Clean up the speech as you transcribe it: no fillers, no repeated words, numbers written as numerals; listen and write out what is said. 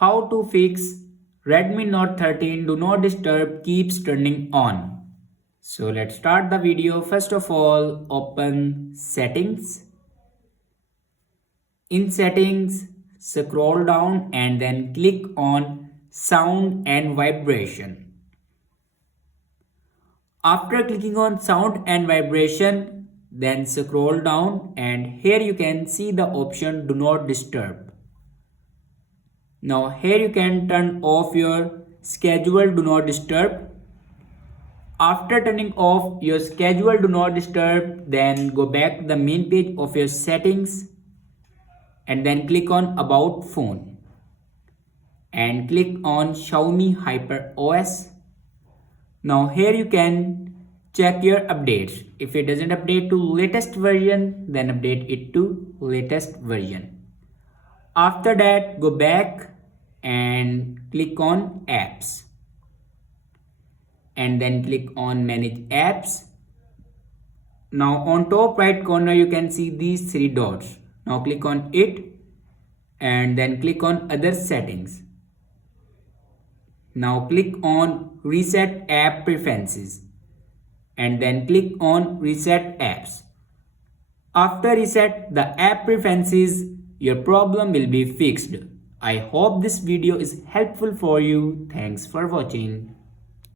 How to fix Redmi Note 13 Do Not Disturb keeps turning on. So let's start the video. First of all, open settings. In settings, scroll down and then click on sound and vibration. After clicking on sound and vibration, then scroll down and here you can see the option Do Not Disturb. Now here you can turn off your schedule Do Not Disturb. After turning off your schedule Do Not Disturb, then go back to the main page of your settings and then click on About Phone and click on Xiaomi Hyper OS. Now here you can check your updates. If it doesn't update to latest version, then update it to latest version. After that, go back and click on apps and then click on manage apps. Now on top right corner you can see these three dots. Now click on it and then click on other settings. Now click on reset app preferences and then click on reset apps. After reset the app preferences, your problem will be fixed. I hope this video is helpful for you. Thanks for watching.